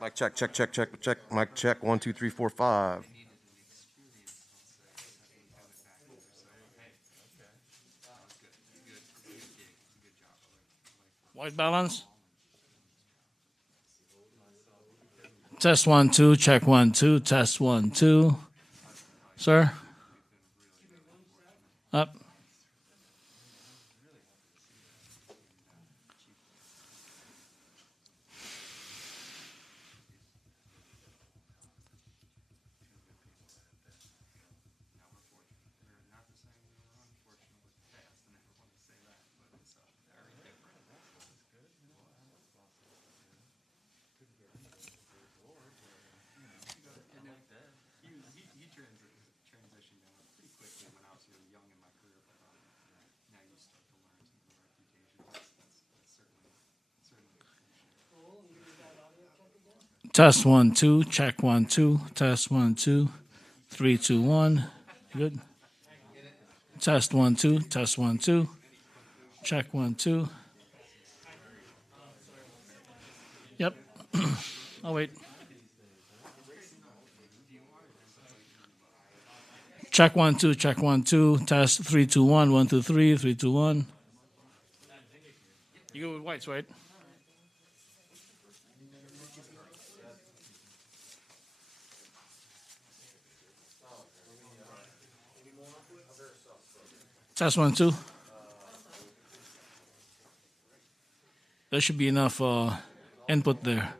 Mic check, check, check, check, check. Mic check. 1, 2, 3, 4, 5. White balance. Test 1, 2. Check 1, 2. Test 1, 2. Sir. Up. Test 1, 2. Check 1, 2. Test 1, 2. 3, 2, 1. Good. Test 1, 2. Test 1, 2. Check 1, 2. Yep. I'll wait. Check 1, 2. Check 1, 2. Test 3, 2, 1. 1, 2, 3. 3, 2, 1. You go with whites, right? Test 1, 2. There should be enough input there.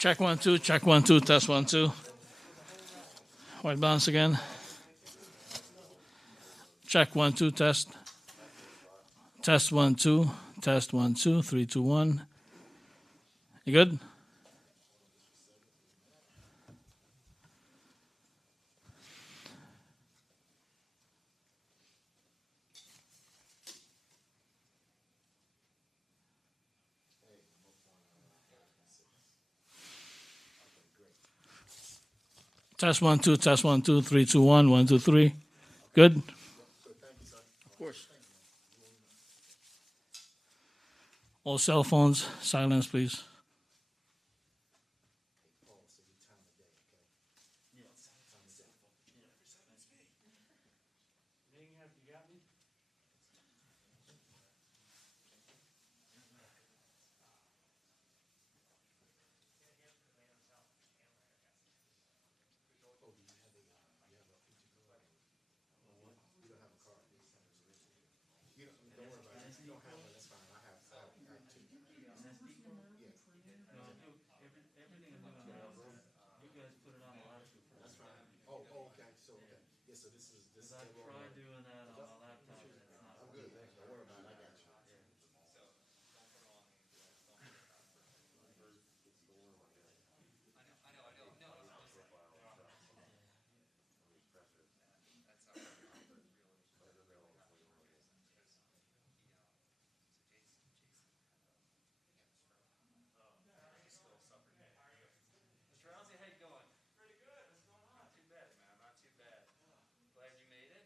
Check 1 2. Check 1 2. Test 1 2. White balance again. Check 1 2. Test. Test 1 2. Test 1 2. 3 2 1. You good? Test 1 2. Test 1 2. 3 2 1. 1 2 3. Good? Of course. All cell phones, silence, please. Mr. Rousey, how you going? Pretty good. What's going on? Not too bad, man. Not too bad. Glad you made it.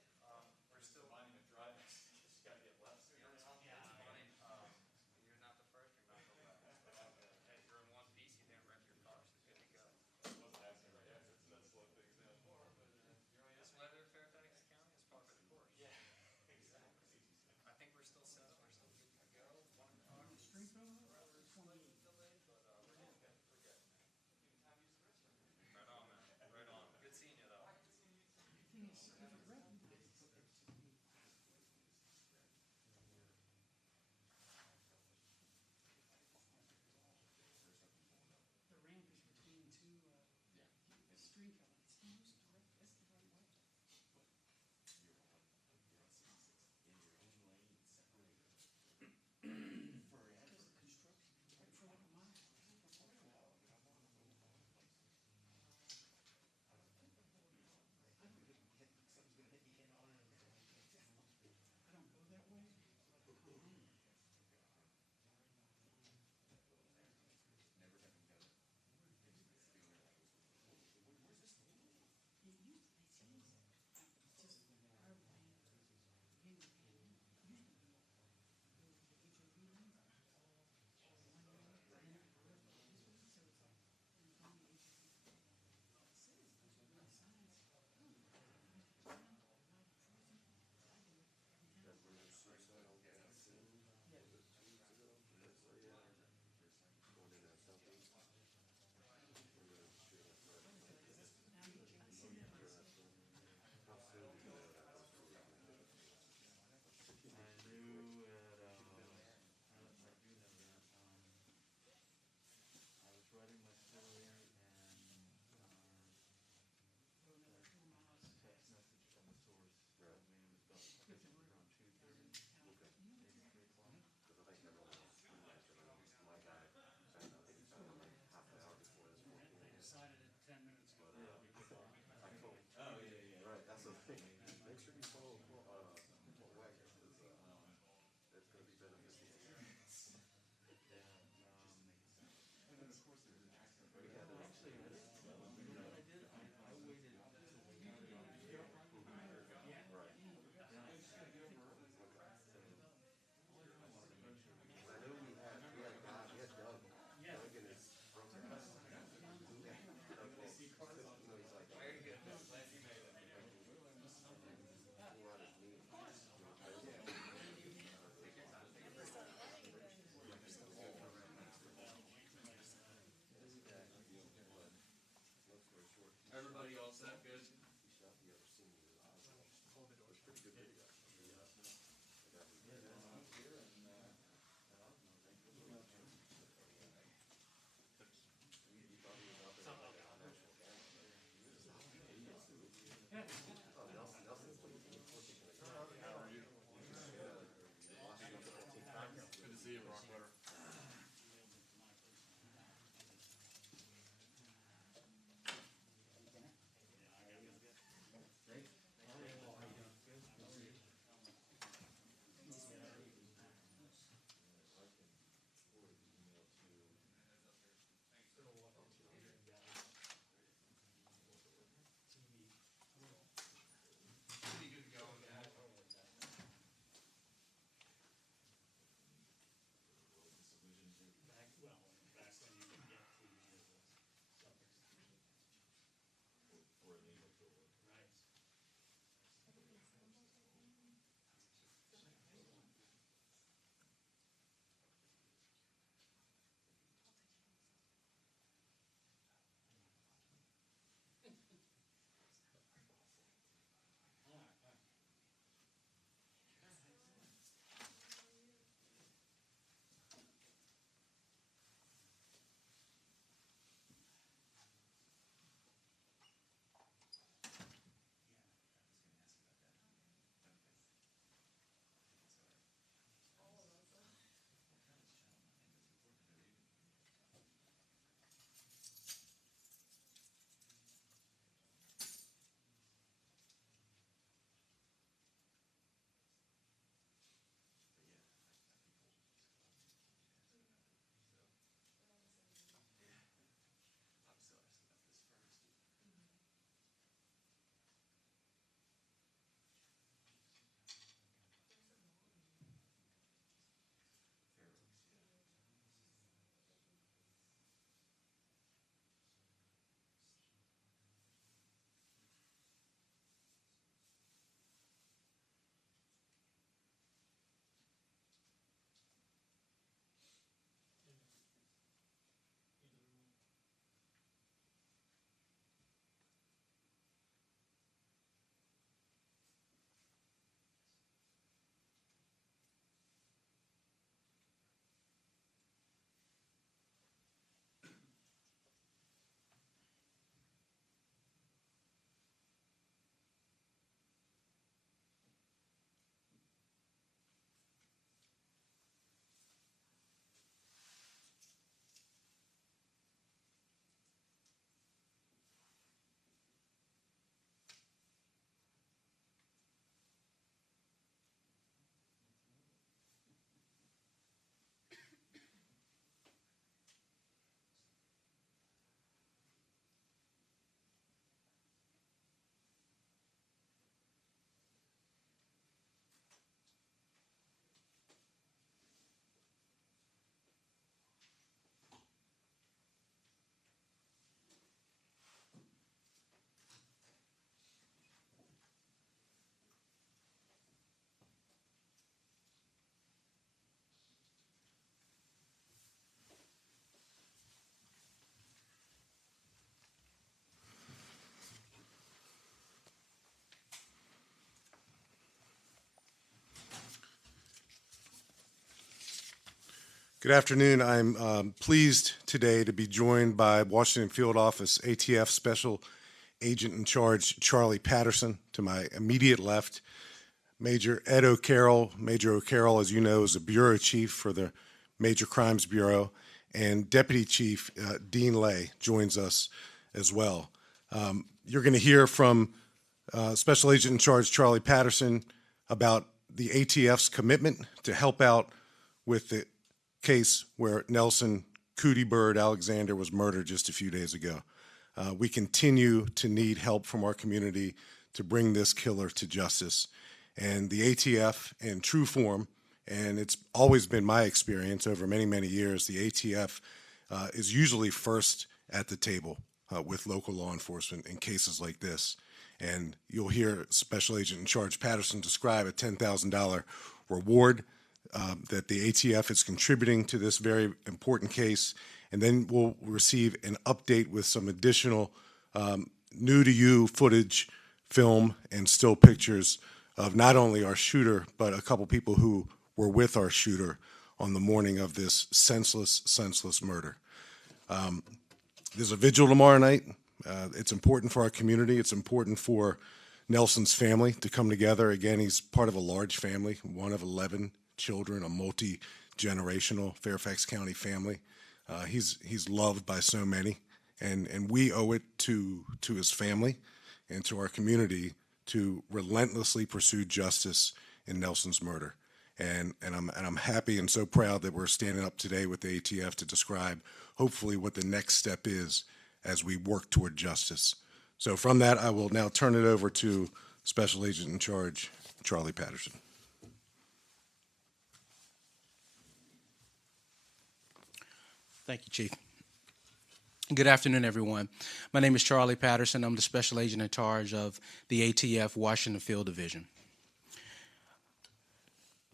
Good afternoon. I'm pleased today to be joined by Washington Field Office ATF Special Agent in Charge Charlie Patterson. To my immediate left, Major Ed O'Carroll. Major O'Carroll, as you know, is the Bureau Chief for the Major Crimes Bureau, and Deputy Chief Dean Lay joins us as well. You're going to hear from Special Agent in Charge Charlie Patterson about the ATF's commitment to help out with the case where Nelson Cootie Bird Alexander was murdered just a few days ago. We continue to need help from our community to bring this killer to justice. And the ATF, in true form, and it's always been my experience over many, many years, the ATF is usually first at the table with local law enforcement in cases like this. And you'll hear Special Agent in Charge Patterson describe a $10,000 reward that the ATF is contributing to this very important case. And then we'll receive an update with some additional new-to-you footage, film, and still pictures of not only our shooter, but a couple people who were with our shooter on the morning of this senseless murder. There's a vigil tomorrow night. It's important for our community. It's important for Nelson's family to come together. Again, he's part of a large family, one of 11 children, a multi-generational Fairfax County family. He's loved by so many, and we owe it to his family and to our community to relentlessly pursue justice in Nelson's murder. And I'm happy and so proud that we're standing up today with the ATF to describe hopefully what the next step is as we work toward justice. So from that, I will now turn it over to Special Agent in Charge Charlie Patterson. Thank you, Chief. Good afternoon, everyone. My name is Charlie Patterson. I'm the Special Agent in Charge of the ATF Washington Field Division.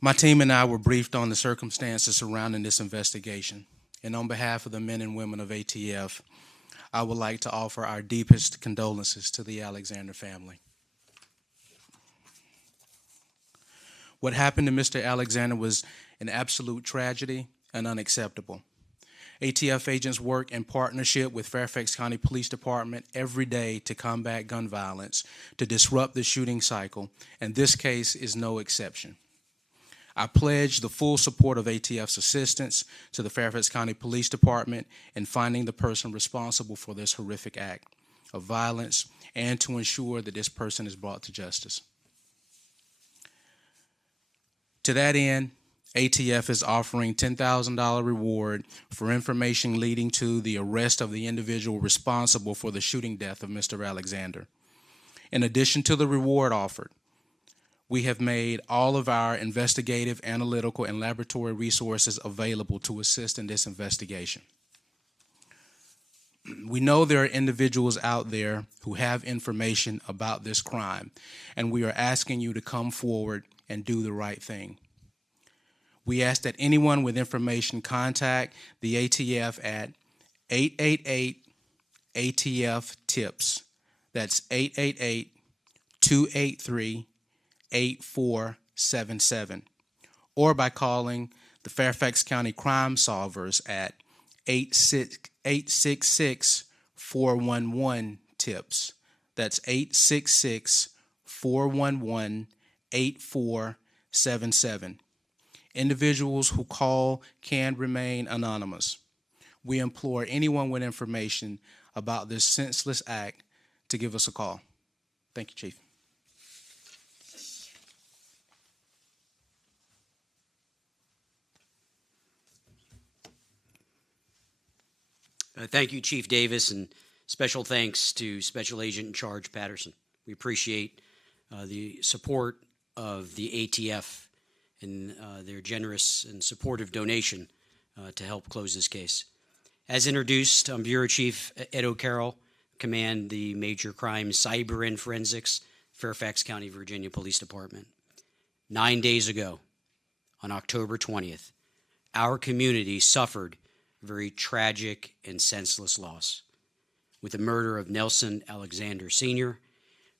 My team and I were briefed on the circumstances surrounding this investigation. And on behalf of the men and women of ATF, I would like to offer our deepest condolences to the Alexander family. What happened to Mr. Alexander was an absolute tragedy and unacceptable. ATF agents work in partnership with Fairfax County Police Department every day to combat gun violence, to disrupt the shooting cycle, and this case is no exception. I pledge the full support of ATF's assistance to the Fairfax County Police Department in finding the person responsible for this horrific act of violence and to ensure that this person is brought to justice. To that end, ATF is offering $10,000 reward for information leading to the arrest of the individual responsible for the shooting death of Mr. Alexander. In addition to the reward offered, we have made all of our investigative, analytical, and laboratory resources available to assist in this investigation. We know there are individuals out there who have information about this crime, and we are asking you to come forward and do the right thing. We ask that anyone with information contact the ATF at 888-ATF-TIPS. That's 888-283-8477. Or by calling the Fairfax County Crime Solvers at 866-411-TIPS. That's 866-411-8477. Individuals who call can remain anonymous. We implore anyone with information about this senseless act to give us a call. Thank you, Chief. Thank you, Chief Davis, and special thanks to Special Agent in Charge Patterson. We appreciate the support of the ATF and their generous and supportive donation to help close this case. As introduced, I'm Bureau Chief Ed O'Carroll, command the Major Crimes Cyber and Forensics, Fairfax County, Virginia Police Department. 9 days ago, on October 20th, our community suffered a very tragic and senseless loss with the murder of Nelson Alexander Sr.,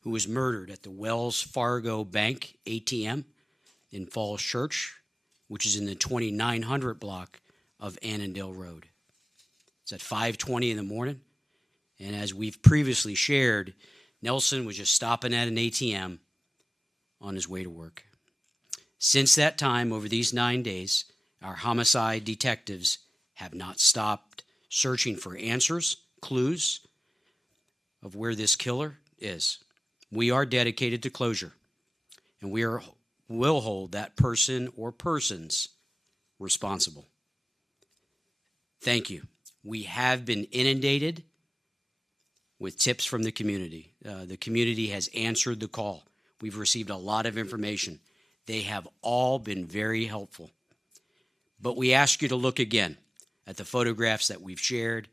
who was murdered at the Wells Fargo Bank ATM in Falls Church, which is in the 2900 block of Annandale Road. It's at 5:20 in the morning, and as we've previously shared, Nelson was just stopping at an ATM on his way to work. Since that time, over these 9 days, our homicide detectives have not stopped searching for answers, clues of where this killer is. We are dedicated to closure, and will hold that person or persons responsible. Thank you. We have been inundated with tips from the community. The community has answered the call. We've received a lot of information. They have all been very helpful. But we ask you to look again at the photographs that we've shared,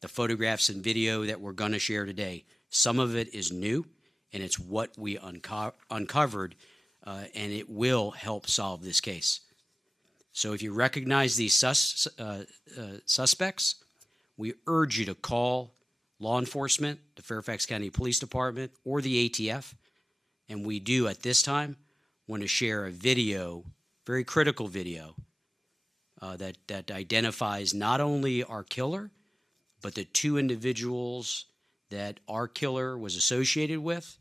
the photographs and video that we're going to share today. Some of it is new, and it's what we uncovered, and it will help solve this case. So if you recognize these suspects, we urge you to call law enforcement, the Fairfax County Police Department, or the ATF. And we do, at this time, want to share a video, very critical video, that identifies not only our killer, but the two individuals that our killer was associated with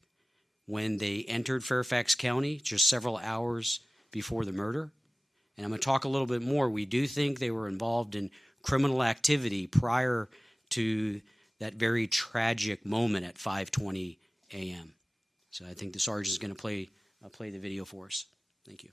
when they entered Fairfax County just several hours before the murder. And I'm going to talk a little bit more. We do think they were involved in criminal activity prior to that very tragic moment at 5:20 a.m. So I think the sergeant is going to play the video for us. Thank you.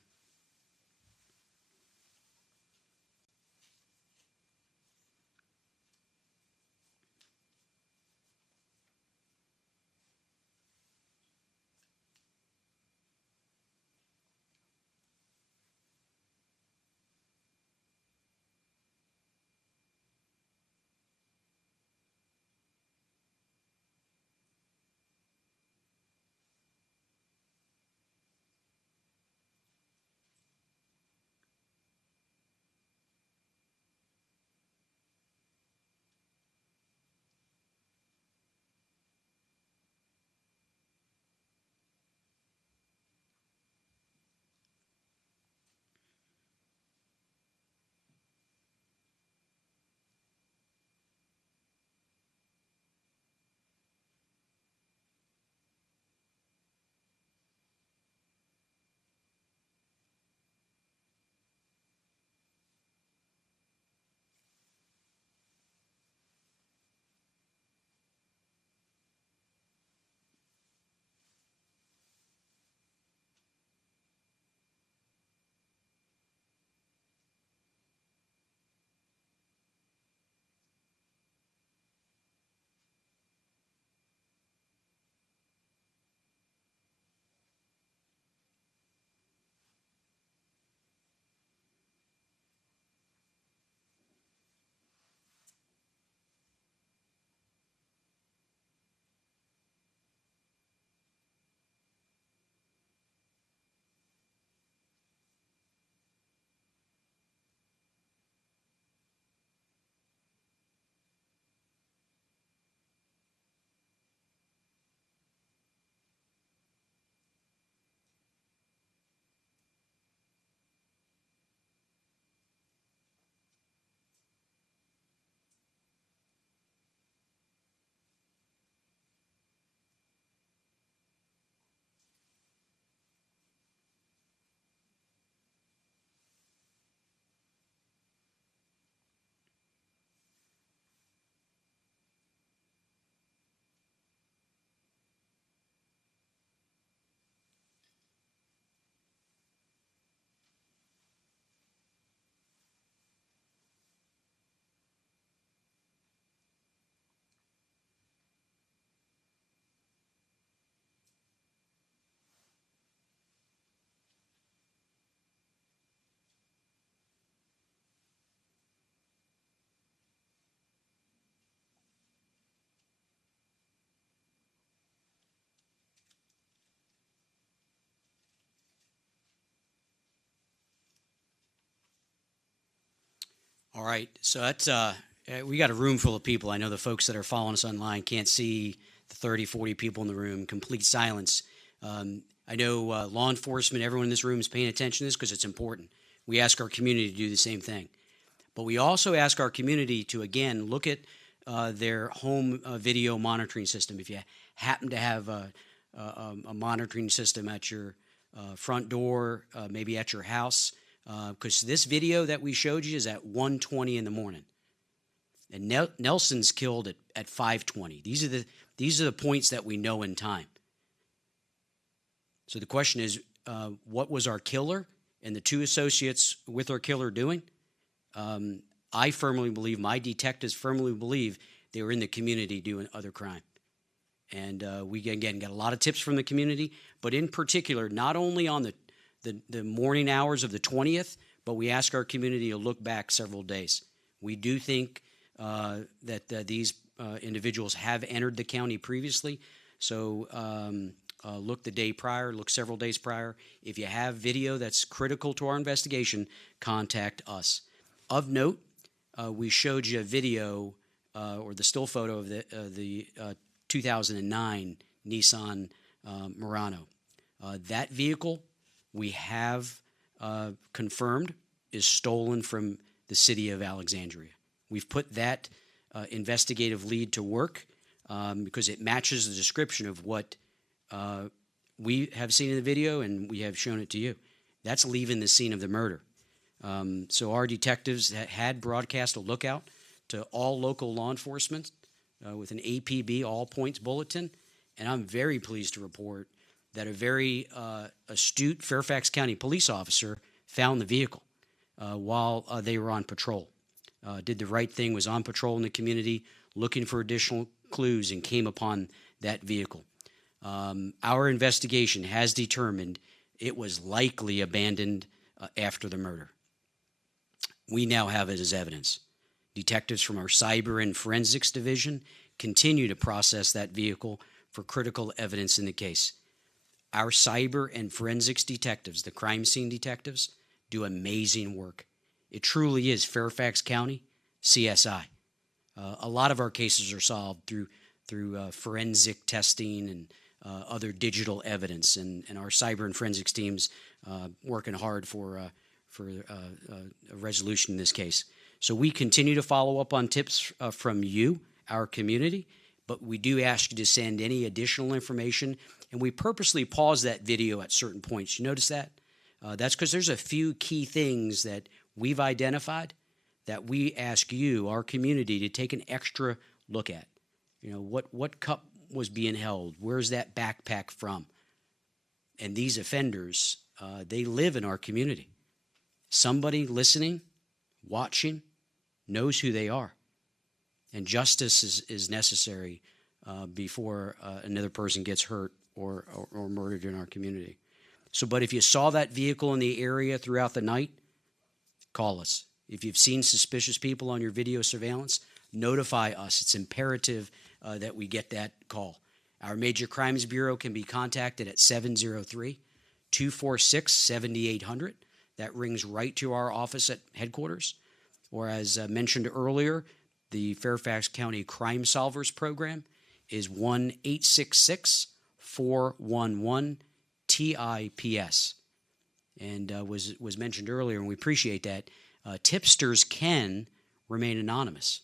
All right, so that's we got a room full of people. I know the folks that are following us online can't see the 30, 40 people in the room, complete silence. I know law enforcement, everyone in this room is paying attention to this because it's important. We ask our community to do the same thing. But we also ask our community to, again, look at their home video monitoring system. If you happen to have a monitoring system at your front door, maybe at your house, because this video that we showed you is at 1:20 in the morning. And Nelson's killed at 5:20. These are the points that we know in time. So the question is, what was our killer and the two associates with our killer doing? I firmly believe, my detectives firmly believe, they were in the community doing other crime. And we, again, got a lot of tips from the community, but in particular, not only on the morning hours of the 20th, but we ask our community to look back several days. We do think that these individuals have entered the county previously, so look the day prior, look several days prior. If you have video that's critical to our investigation, contact us. Of note, we showed you a video or the still photo of the 2009 Nissan Murano. That vehicle, we have confirmed, is stolen from the city of Alexandria. We've put that investigative lead to work because it matches the description of what we have seen in the video, and we have shown it to you. That's leaving the scene of the murder. So our detectives had broadcast a lookout to all local law enforcement with an APB, all points bulletin, and I'm very pleased to report that a very astute Fairfax County police officer found the vehicle while they were on patrol. Did the right thing, was on patrol in the community, looking for additional clues, and came upon that vehicle. Our investigation has determined it was likely abandoned after the murder. We now have it as evidence. Detectives from our Cyber and Forensics Division continue to process that vehicle for critical evidence in the case. Our Cyber and Forensics detectives, the crime scene detectives, do amazing work. It truly is Fairfax County CSI. A lot of our cases are solved through forensic testing and other digital evidence, and our cyber and forensics teams working hard for a resolution in this case. So we continue to follow up on tips from you, our community, but we do ask you to send any additional information, and we purposely pause that video at certain points. You notice that? That's because there's a few key things that we've identified that we ask you, our community, to take an extra look at. You know, what cup was being held? Where's that backpack from? And these offenders, they live in our community. Somebody listening, watching, knows who they are. And justice is necessary before another person gets hurt or murdered in our community. So, but if you saw that vehicle in the area throughout the night, call us. If you've seen suspicious people on your video surveillance, notify us. It's imperative that we get that call. Our Major Crimes Bureau can be contacted at 703-246-7800. That rings right to our office at headquarters. Or as mentioned earlier, the Fairfax County Crime Solvers Program is 1-866-411-TIPS. And was mentioned earlier, and we appreciate that. Tipsters can remain anonymous,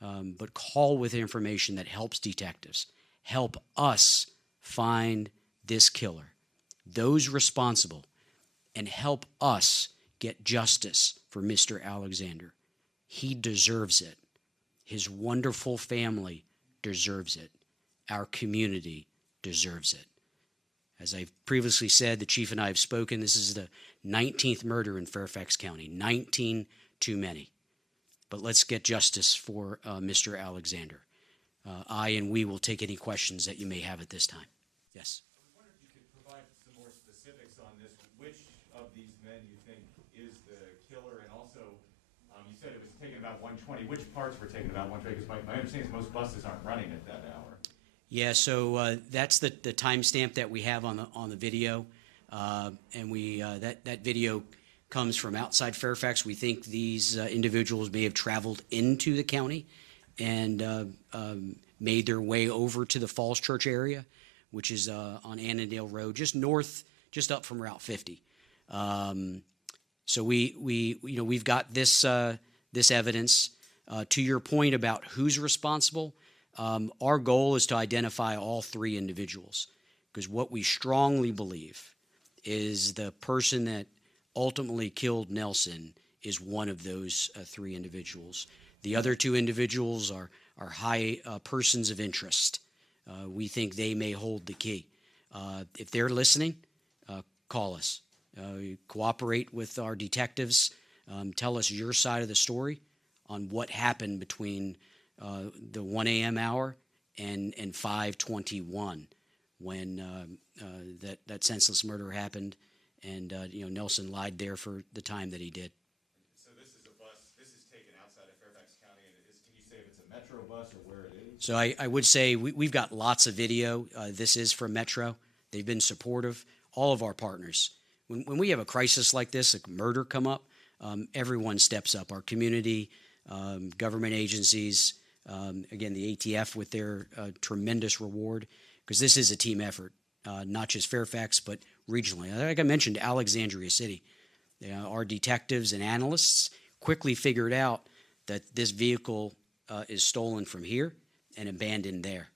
but call with information that helps detectives. Help us find this killer, those responsible, and help us get justice for Mr. Alexander. He deserves it. His wonderful family deserves it. Our community deserves it. As I've previously said, the chief and I have spoken. This is the 19th murder in Fairfax County. 19 too many. But let's get justice for Mr. Alexander. I and we will take any questions that you may have at this time. Yes. I was wondering if you could provide some more specifics on this. Which of these men you think is the killer? And also, you said it was taken about 1:20. Which parts were taken about 1:20? Because my understanding is most buses aren't running at that hour. Yeah, so that's the timestamp that we have on the video, and we that video comes from outside Fairfax. We think these individuals may have traveled into the county and made their way over to the Falls Church area, which is on Annandale Road, just north, just up from Route 50. So we've got this this evidence. To your point about who's responsible, our goal is to identify all three individuals, because what we strongly believe is the person that ultimately killed Nelson is one of those three individuals. The other two individuals are high persons of interest. We think they may hold the key. If they're listening, call us. Cooperate with our detectives. Tell us your side of the story on what happened between the 1 a.m. hour and 5:21 when that senseless murder happened, and Nelson lied there for the time that he did. So this is a bus. This is taken outside of Fairfax County, and can you say if it's a Metro bus or where it is? So I would say we've got lots of video. This is from Metro. They've been supportive. All of our partners. When we have a crisis like this, a murder come up, everyone steps up. Our community, government agencies, again, the ATF with their tremendous reward, because this is a team effort, not just Fairfax, but regionally. Like I mentioned, Alexandria City. Our detectives and analysts quickly figured out that this vehicle is stolen from here and abandoned there.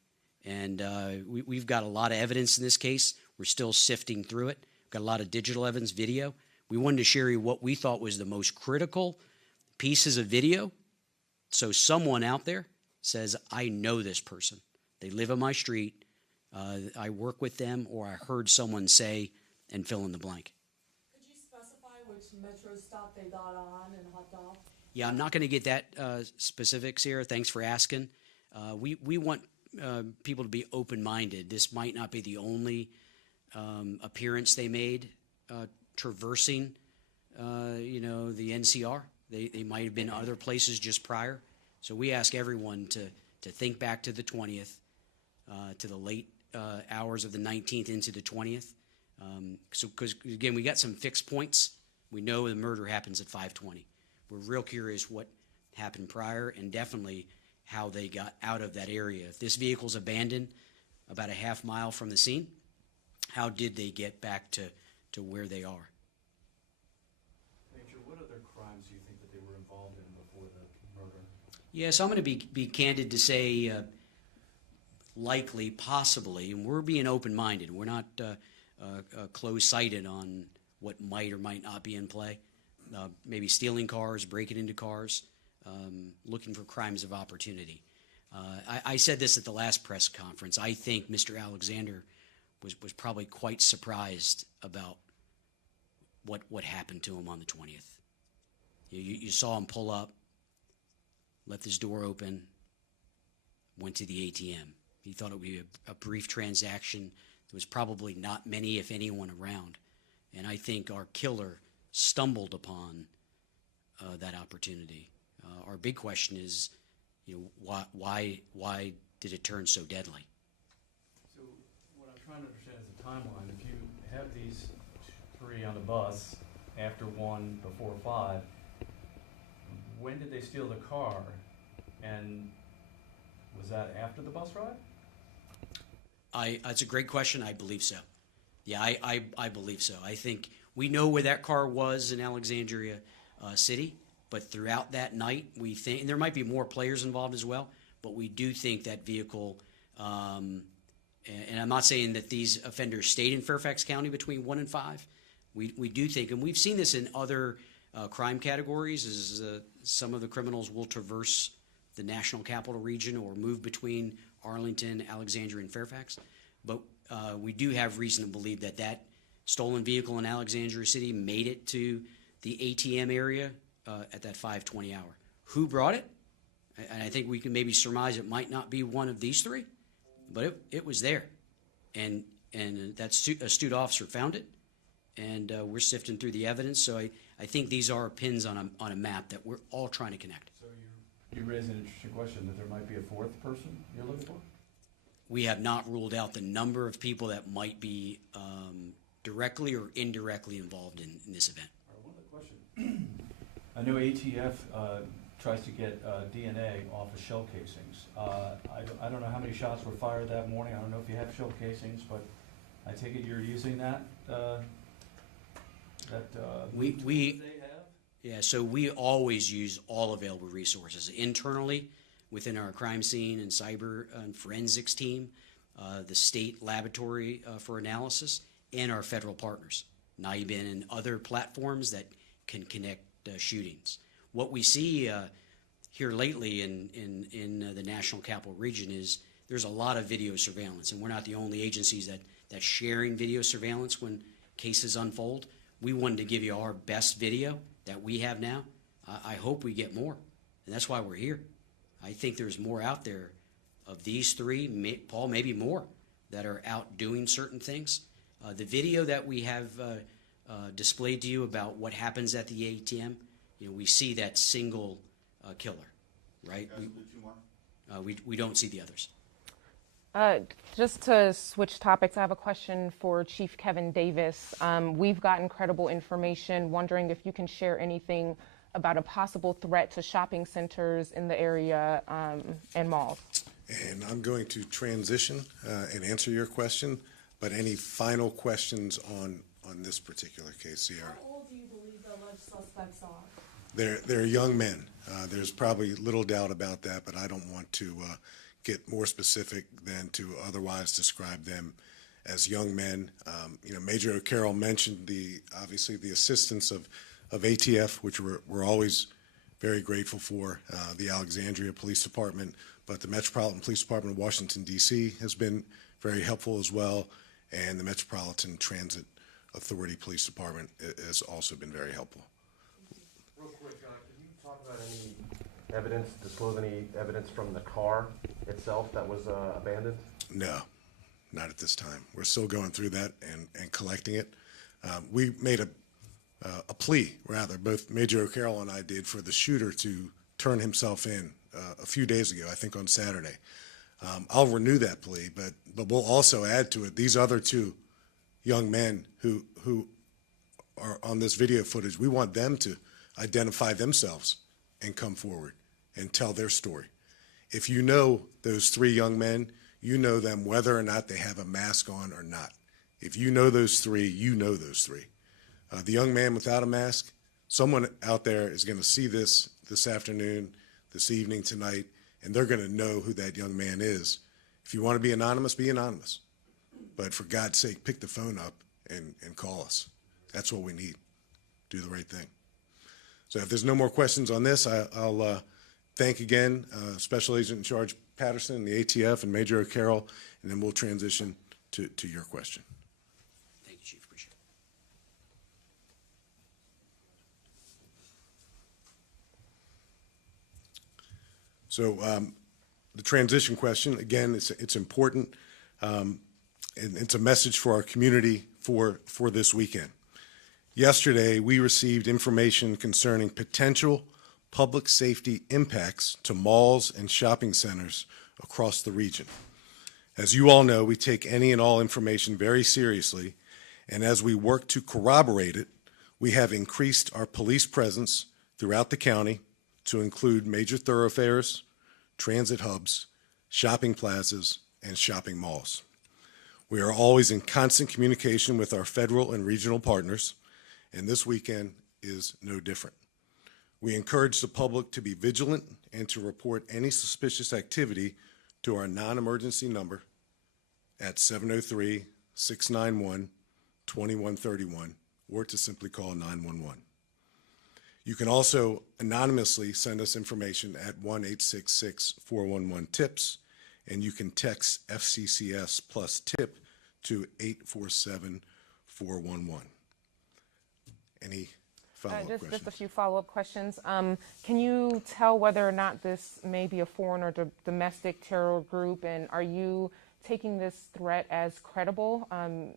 And we've got a lot of evidence in this case. We're still sifting through it. We've got a lot of digital evidence, video. We wanted to share you what we thought was the most critical pieces of video. So someone out there says, I know this person. They live on my street. I work with them, or I heard someone say, and fill in the blank. Could you specify which Metro stop they got on and hopped off? Yeah, I'm not going to get that specific, Sarah. Thanks for asking. We want people to be open-minded. This might not be the only appearance they made traversing, the NCR. They might have been other places just prior. So we ask everyone to think back to the 20th, to the late hours of the 19th into the 20th. Because, again, we got some fixed points. We know the murder happens at 5:20. We're real curious what happened prior, and definitely how they got out of that area. If this vehicle's abandoned about a half mile from the scene, how did they get back to where they are? Major, what other crimes do you think that they were involved in before the murder? Yeah, so I'm going to be candid to say likely, possibly, and we're being open-minded. We're not close-sighted on what might or might not be in play. Maybe stealing cars, breaking into cars, looking for crimes of opportunity. I said this at the last press conference. I think Mr. Alexander was probably quite surprised about what happened to him on the 20th. You saw him pull up, left his door open, went to the ATM. He thought it would be a brief transaction. There was probably not many, if anyone, around. And I think our killer stumbled upon that opportunity. Our big question is, why did it turn so deadly? So what I'm trying to understand is the timeline. If you have these three on the bus after 1, before 5, when did they steal the car? And was that after the bus ride? That's a great question. I believe so. Yeah, I believe so. I think we know where that car was in Alexandria City, but throughout that night, we think, and there might be more players involved as well, but we do think that vehicle, and I'm not saying that these offenders stayed in Fairfax County between 1 and 5. We do think, and we've seen this in other crime categories, is some of the criminals will traverse the National Capital Region or move between Arlington, Alexandria, and Fairfax. But we do have reason to believe that stolen vehicle in Alexandria City made it to the ATM area at that 5:20 hour. Who brought it? And I think we can maybe surmise it might not be one of these three, but it was there. And that astute officer found it, and we're sifting through the evidence. So I think these are pins on a map that we're all trying to connect. So you raise an interesting question that there might be a fourth person you're looking for? We have not ruled out the number of people that might be directly or indirectly involved in this event. All right, one other question. I know ATF tries to get DNA off of shell casings. I don't know how many shots were fired that morning. I don't know if you have shell casings, but I take it you're using that. We Tuesday Yeah, so we always use all available resources internally within our crime scene and cyber and forensics team, the state laboratory for analysis, and our federal partners, NIBIN and other platforms that can connect shootings. What we see here lately in the National Capital Region is there's a lot of video surveillance, and we're not the only agencies that's sharing video surveillance when cases unfold. We wanted to give you our best video that we have now. I hope we get more, and that's why we're here. I think there's more out there of these three, Paul, maybe more, that are out doing certain things. The video that we have displayed to you about what happens at the ATM, we see that single killer, right? We don't see the others. Just to switch topics, I have a question for Chief Kevin Davis. We've got incredible information, wondering if you can share anything about a possible threat to shopping centers in the area and malls. And I'm going to transition and answer your question, but any final questions on this particular case, Sierra? How old do you believe the alleged suspects are? They're young men. There's probably little doubt about that, but I don't want to get more specific than to otherwise describe them as young men. Major O'Carroll mentioned obviously the assistance of ATF, which we're always very grateful for, the Alexandria Police Department, but the Metropolitan Police Department of Washington, D.C. has been very helpful as well, and the Metropolitan Transit Authority Police Department has also been very helpful. Real quick, can you talk about disclose any evidence from the car itself that was abandoned? No, not at this time. We're still going through that and collecting it. We made a plea, rather, both Major O'Carroll and I did, for the shooter to turn himself in a few days ago, I think on Saturday. I'll renew that plea, but we'll also add to it these other two young men who are on this video footage. We want them to identify themselves and come forward and tell their story. If you know those three young men, you know them whether or not they have a mask on or not. If you know those three, you know those three. The young man without a mask, someone out there is going to see this afternoon, this evening, tonight, and they're going to know who that young man is. If you want to be anonymous, be anonymous. But for God's sake, pick the phone up and call us. That's what we need. Do the right thing. So if there's no more questions on this, I'll thank again Special Agent in Charge Patterson, the ATF, and Major O'Carroll, and then we'll transition to your question. Thank you, Chief. Appreciate it. So the transition question, again, it's important, and it's a message for our community for this weekend. Yesterday, we received information concerning potential public safety impacts to malls and shopping centers across the region. As you all know, we take any and all information very seriously, and as we work to corroborate it, we have increased our police presence throughout the county to include major thoroughfares, transit hubs, shopping plazas, and shopping malls. We are always in constant communication with our federal and regional partners, and this weekend is no different. We encourage the public to be vigilant and to report any suspicious activity to our non-emergency number at 703-691-2131, or to simply call 911. You can also anonymously send us information at 1-866-411-TIPS, and you can text FCCS plus TIP to 847-411. Any follow-up questions? Just a few follow-up questions. Can you tell whether or not this may be a foreign or domestic terror group, and are you taking this threat as credible?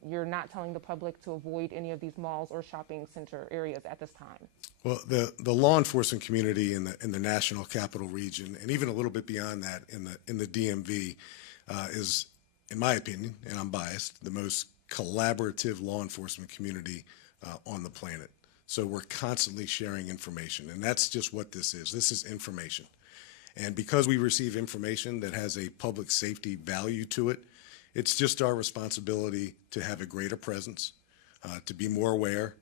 You're not telling the public to avoid any of these malls or shopping center areas at this time. Well, the law enforcement community in the National Capital Region, and even a little bit beyond that in the DMV, is, in my opinion, and I'm biased, the most collaborative law enforcement community on the planet. So we're constantly sharing information, and that's just what this is. This is information. And because we receive information that has a public safety value to it, it's just our responsibility to have a greater presence, to be more aware,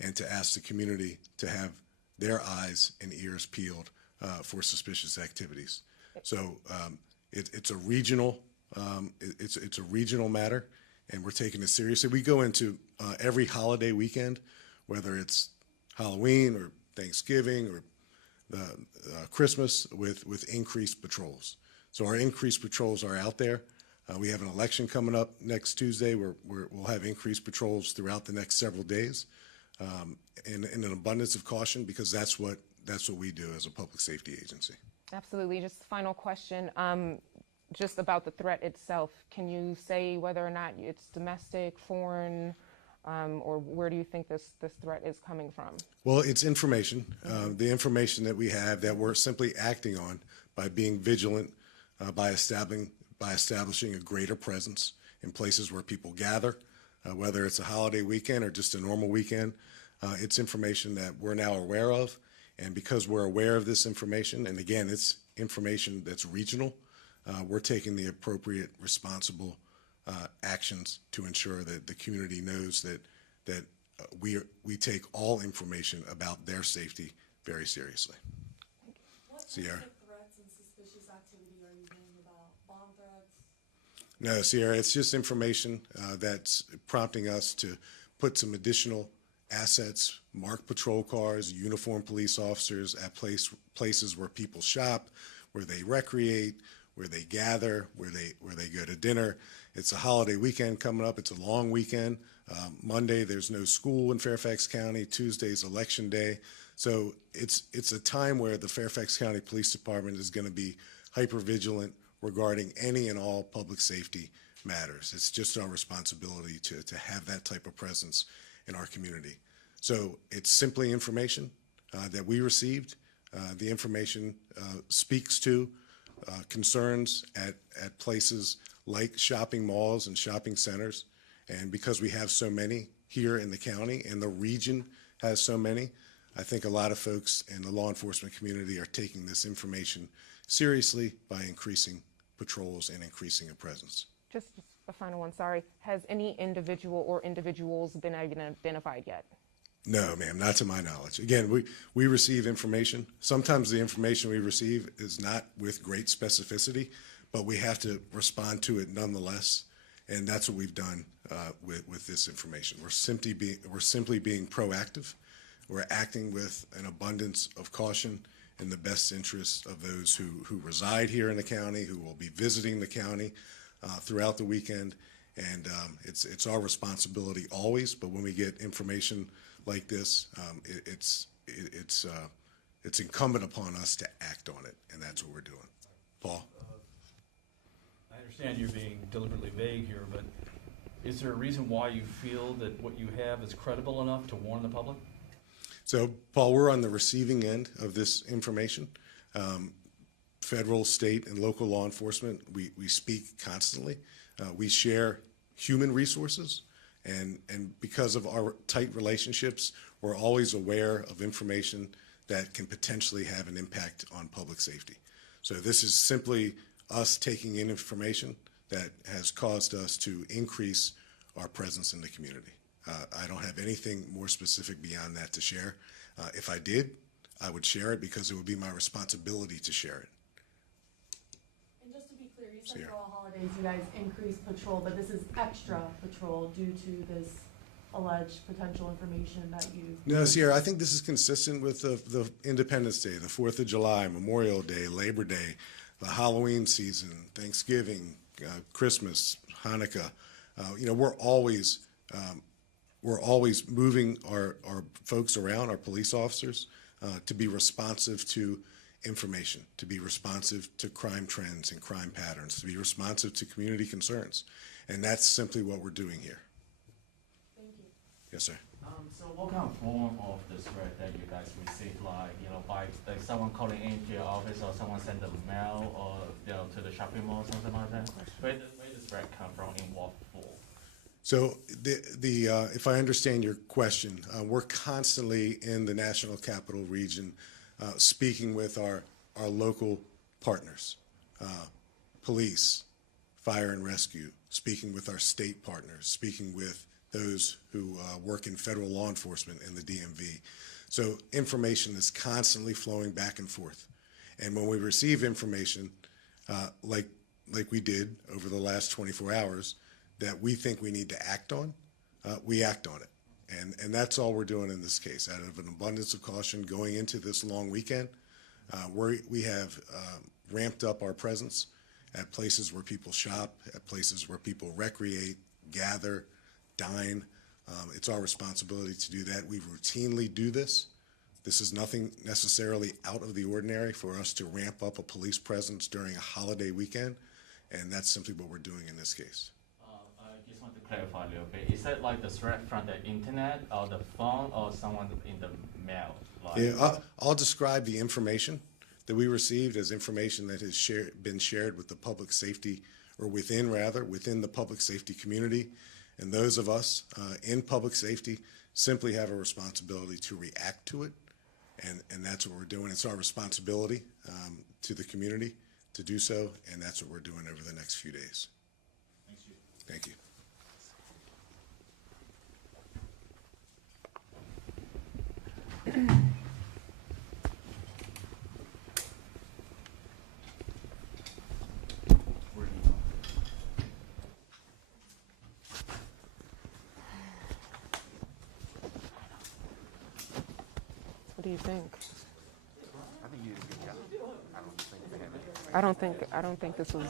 and to ask the community to have their eyes and ears peeled for suspicious activities. So it's a regional it's a regional matter, and we're taking it seriously. We go into every holiday weekend, whether it's Halloween or Thanksgiving or Christmas, with increased patrols. So our increased patrols are out there. We have an election coming up next Tuesday where we'll have increased patrols throughout the next several days, in an abundance of caution, because that's what we do as a public safety agency. Absolutely. Just final question, just about the threat itself. Can you say whether or not it's domestic, foreign, or where do you think this threat is coming from? Well, it's information. The information that we have that we're simply acting on by being vigilant, by establishing a greater presence in places where people gather, whether it's a holiday weekend or just a normal weekend. It's information that we're now aware of, and because we're aware of this information, and again, it's information that's regional, we're taking the appropriate, responsible actions to ensure that the community knows that we take all information about their safety very seriously. What types Sierra? of threats and suspicious activity are you hearing about? Bomb threats? No, Sierra, it's just information that's prompting us to put some additional assets, marked patrol cars, uniformed police officers at places where people shop, where they recreate, where they gather, where they go to dinner. It's a holiday weekend coming up. It's a long weekend. Monday, there's no school in Fairfax County. Tuesday's election day. So it's a time where the Fairfax County Police Department is going to be hyper-vigilant regarding any and all public safety matters. It's just our responsibility to have that type of presence in our community. So it's simply information that we received. The information speaks to concerns at places like shopping malls and shopping centers. And because we have so many here in the county and the region has so many, I think a lot of folks in the law enforcement community are taking this information seriously by increasing patrols and increasing a presence. Just a final one, sorry. Has any individual or individuals been identified yet? No, ma'am, not to my knowledge. Again, we receive information. Sometimes the information we receive is not with great specificity, but we have to respond to it nonetheless. And that's what we've done with this information. We're simply being proactive. We're acting with an abundance of caution in the best interests of those who reside here in the county, who will be visiting the county throughout the weekend. And it's our responsibility always, but when we get information like this, it's incumbent upon us to act on it, and that's what we're doing. Paul? I understand you're being deliberately vague here, but is there a reason why you feel that what you have is credible enough to warn the public? So, Paul, we're on the receiving end of this information. Federal, state, and local law enforcement, we speak constantly. We share human resources, and because of our tight relationships, we're always aware of information that can potentially have an impact on public safety. So this is simply us taking in information that has caused us to increase our presence in the community. I don't have anything more specific beyond that to share. If I did, I would share it because it would be my responsibility to share it. And just to be clear, you said for all holidays you guys increase patrol, but this is extra patrol due to this alleged potential information that you... No, Sierra, I think this is consistent with the Independence Day, the 4th of July, Memorial Day, Labor Day, the Halloween season, Thanksgiving, Christmas, Hanukkah. We're always moving our folks around, our police officers, to be responsive to information, to be responsive to crime trends and crime patterns, to be responsive to community concerns. And that's simply what we're doing here. Thank you. Yes, sir. So what kind of form of the threat that you guys receive, like, by someone calling into your office or someone send a mail or, to the shopping mall or something like that? Where does threat come from, in what form? So if I understand your question, we're constantly in the National Capital Region speaking with our local partners, police, fire and rescue, speaking with our state partners, speaking with those who work in federal law enforcement in the DMV. So information is constantly flowing back and forth. And when we receive information, like we did over the last 24 hours, that we think we need to act on, we act on it. And that's all we're doing in this case. Out of an abundance of caution going into this long weekend, we have ramped up our presence at places where people shop, at places where people recreate, gather, dine. It's our responsibility to do that. We routinely do this. This is nothing necessarily out of the ordinary for us to ramp up a police presence during a holiday weekend, and that's simply what we're doing in this case. I just want to clarify a little bit. Is that like the threat from the internet or the phone or someone in the mail? Like, Yeah, I'll describe the information that we received as information that has been shared with the public safety, or within the public safety community. And those of us in public safety simply have a responsibility to react to it. And that's what we're doing. It's our responsibility to the community to do so, and that's what we're doing over the next few days. Thank you. What do you think? I think you did a good job. I don't think they have it. I don't think this was